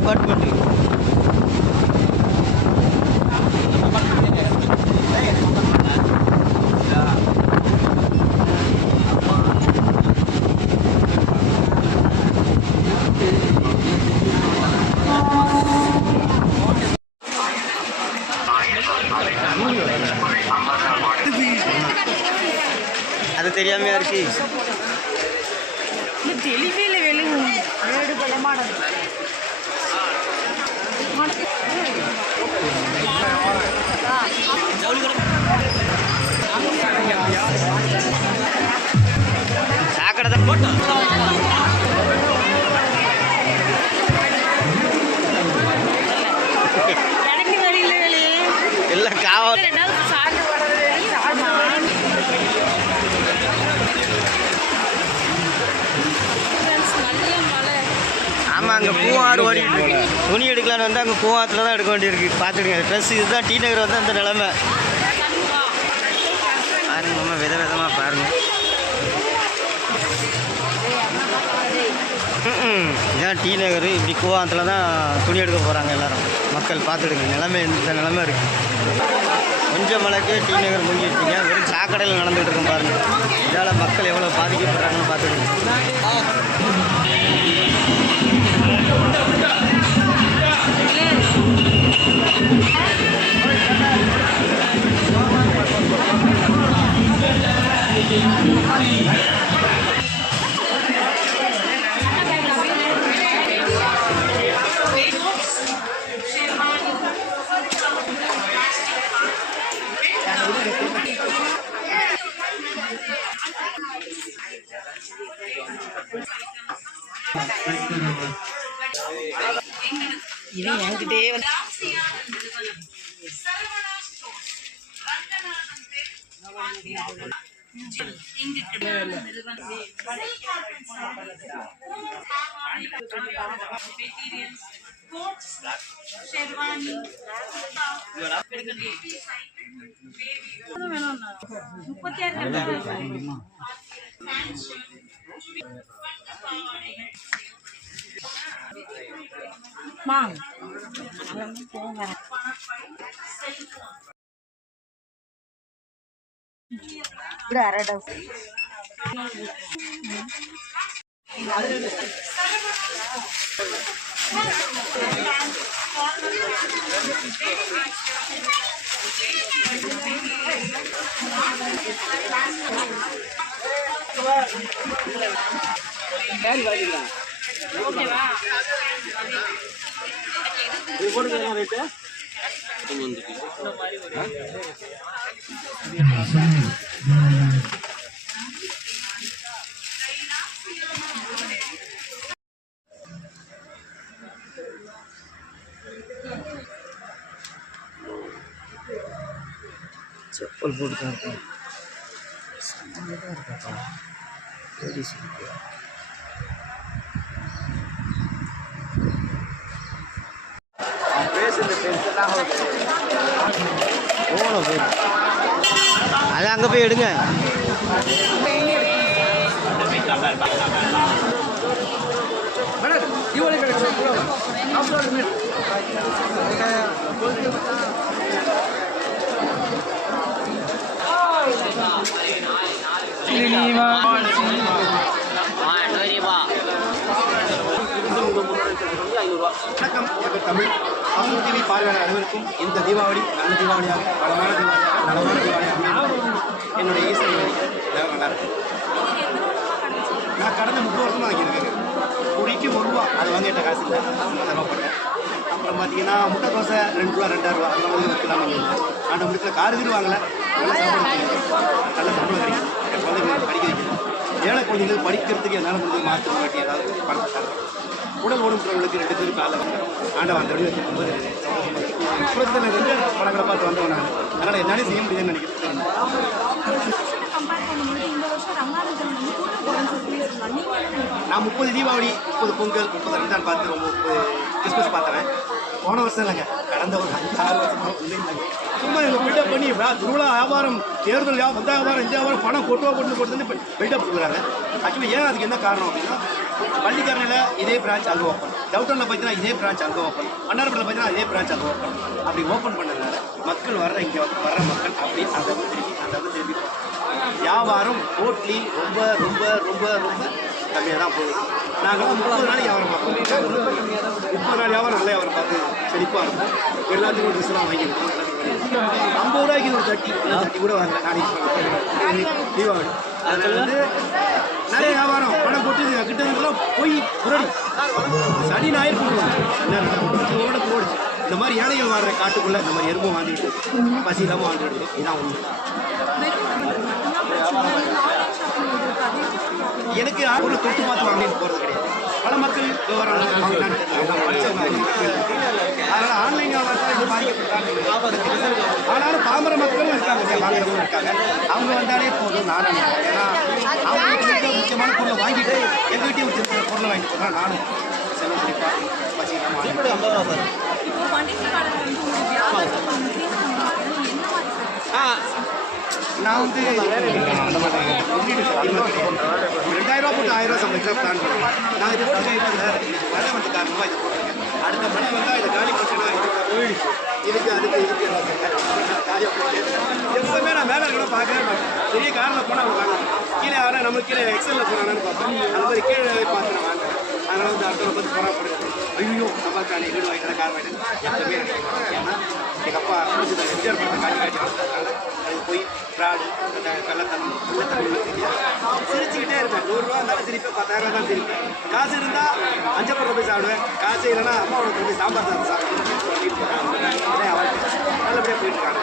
Apartment. அது தெரியாமையா இருக்கு. தெளிவே இல்லை. வெளியே வேடு பலமானது. சாக்கடை தான் போட்டோம். எனக்கு தெரியல. வெளியே எல்லாம் காவல். ஆமாம், அங்கே பூவாறு ஓடிட்டு இருக்கு. துணி எடுக்கலான்னு வந்து அங்கே பூவாத்தில் தான் எடுக்க வேண்டியிருக்கு. பார்த்துடுங்க, ட்ரெஸ் இதுதான். டி நகர் வந்து அந்த நிலமை பாருங்க மாமா, வித விதமாக பாருங்கள். இதுதான் டி நகர். இப்படி கூவாத்தில் தான் துணி எடுக்க போகிறாங்க எல்லோரும். மக்கள் பார்த்துடுங்க, நிலமை இந்த நிலமை இருக்குது. கொஞ்சம் மழைக்கே டி நகர் முங்கிடுச்சிங்க. வெறும் சாக்கடையில் நடந்துகிட்டு இருக்கும் பாருங்கள். இதால் மக்கள் எவ்வளோ பாதிக்கப்படுறாங்கன்னு பார்த்துடுங்க. இவன் என்கிட்டே வந்து செப்பல் போட்டு தான் இருக்கும். அது அங்கே போய் எடுங்க. வணக்கம், எனக்கு தமிழ் அசுர டிவி பார்வையாளர் அனைவருக்கும் இந்த தீபாவளி நல்ல தீபாவளியாக பலமான தீபாவளியாக நலமான தீபாவளியாக என்னுடைய ஈஸ்வரி எல்லாரும் நல்லா இருக்கும். நான் கடந்த 30 வருஷமாக வாங்கியிருக்கேங்க. குடிக்கு ₹1 அது வாங்கிட்ட காசு இல்லை, செலவுப்பட்டேன். அப்புறம் பார்த்தீங்கன்னா முட்டை தோசை ₹2 ₹2.5 அந்த மாதிரி விற்கலாம். நான் முடிச்ச காரு வாங்கலை, நல்ல சம்பளம் நல்ல சம்பளம் கிடைக்கும். என் குழந்தைங்களுக்கு படிக்க வைக்கணும். ஏழை குழந்தைங்களுக்கு படிக்கிறதுக்கு என்னால் முடிஞ்சு மாற்று மாட்டி ஏதாவது பணம் தரேன். உடல் ஓடுறவங்களுக்கு 2 பேரும் காலைல ஆண்டவன் அந்த வழி வச்சுக்கும்போது புறத்தில் 2 படங்களை பார்த்து வந்தவன் நான். அதனால் என்னாலே செய்ய முடியுதுன்னு நினைக்கிறேன். நான் 30 தீபாவளி, 30 பொங்கல், 30 ரம்ஜான் பார்த்து 30 கிறிஸ்மஸ் பார்த்தவன். போன வருஷம் இல்லைங்க, கடந்த ஒரு 5-6 வருஷமாக இல்லைங்க. சும்மா எங்கள் பில்டப் பண்ணி திருவிழா வியாபாரம், தேர்தல் வந்த வியாபாரம், இந்த வியாபாரம் பணம் கொட்டுன்னு கொடுத்துன்னு பில்டப் கொடுக்குறாங்க. ஆக்சுவலி ஏன் அதுக்கு என்ன காரணம் அப்படின்னா, பள்ளிக்கரணையில் இதே பிரான்ச் அங்கே ஓப்பன், டவுட்டனில் பார்த்தீங்கன்னா இதே பிரான்ச் அங்கே ஓப்பன், மன்னார்பட்டில் பார்த்தீங்கன்னா இதே பிரான்ச் அங்கே ஓப்பன். அப்படி ஓப்பன் பண்ணதுனால மக்கள் இங்கே வர்ற மக்கள் அப்படி அந்த திரும்பி வியாபாரம் டோட்லி ரொம்ப ரொம்ப ரொம்ப ரொம்ப கம்மியாக தான் போகுது. நாங்களாம் 30 நாள் வியாபாரம் பார்ப்போம், 30 நாள் வியாபாரம் நல்ல வியாபாரம் பார்த்து செழிப்பாக இருக்கும். எல்லாத்துக்கும் ட்ரெஸ்லாம் வாங்கியிருக்கோம். 50 ரூபாய்க்கு ஒரு தட்டி கூட வாங்கல நாளைக்கு தீபாவளி. அதில் வந்து நிறைய வியாபாரம் பணம் கொட்டு கிட்டதுக்கெல்லாம் போய் புரடி சனி ஞாயிறு போடுவாங்க. போடுச்சு இந்த மாதிரி யானைகள் வாடுற காட்டுக்குள்ளே இந்த மாதிரி எறும்பும் வாங்கிட்டு பசி இல்லாமல் வாங்கிட்டு இதுதான் ஒன்று. எனக்கு ஒரு தொட்டு பார்த்து வாங்கிட்டு போகிறது கிடையாது. பல மக்கள் விவரம் அதனால் ஆன்லைன் வியாபாரத்தில் இது பாதிக்கப்பட்டாங்க. ஆனாலும் பாமர மக்களும் இருக்காங்க, வாங்குறவங்க இருக்காங்க. அவங்க வந்தாலே போதும் நானும். ஏன்னா அவங்க முக்கியமான பொருளை வாங்கிட்டு எங்ககிட்டயும் வச்சிருக்கிற பொருளை வாங்கிட்டு போகிறேன். நானும் செலவு குறிப்பாக பசிக்கலாம். நான் வந்து 2000 ரூபா போட்டு 1000 ரூபா சம்பளத்தில் பிளான் பண்ணுவேன். நான் இது போட்டு மழை வந்து காரணமாக இது போட்டிருக்கேன். அடுத்த மழை வந்தால் இதை காலி போச்சுன்னா இதோட போயிடுச்சு. இதுக்கு எப்பவுமே நான் மேலே கூட பார்க்கவே மாட்டேன். பெரிய காரில் போனால் அவங்க வாங்க கீழே யாரும் நம்ம கீழே எக்ஸலில் போனான்னு பார்ப்பேன். அந்த மாதிரி கீழே பார்த்து நான் வாங்குவேன். அதனால் வந்து அடுத்த வந்து போராப்படுது. ஐயோ நமக்கு அன்றைக்கி வீடு வாங்கிட்டு கார் வாங்கிட்டு எப்பவுமே ஏன்னா எங்கள் அப்பா எம்ஜிஆர் படத்தை காட்சி அது போய் ஃப்ராடு கள்ளத்தனம் சிரிச்சுக்கிட்டே இருப்பேன். 100 ரூபா இருந்தாலும் சிரிப்பேன், 10,000 தான் சிரிப்பேன். காசு இருந்தால் 5 படம் போய் சாப்பிடுவேன். காசு இல்லைன்னா அம்மாவோட போய் சாம்பார் சாதம் சாப்பிடுவேன். நல்லபடியாக போயிட்டு இருக்காங்க.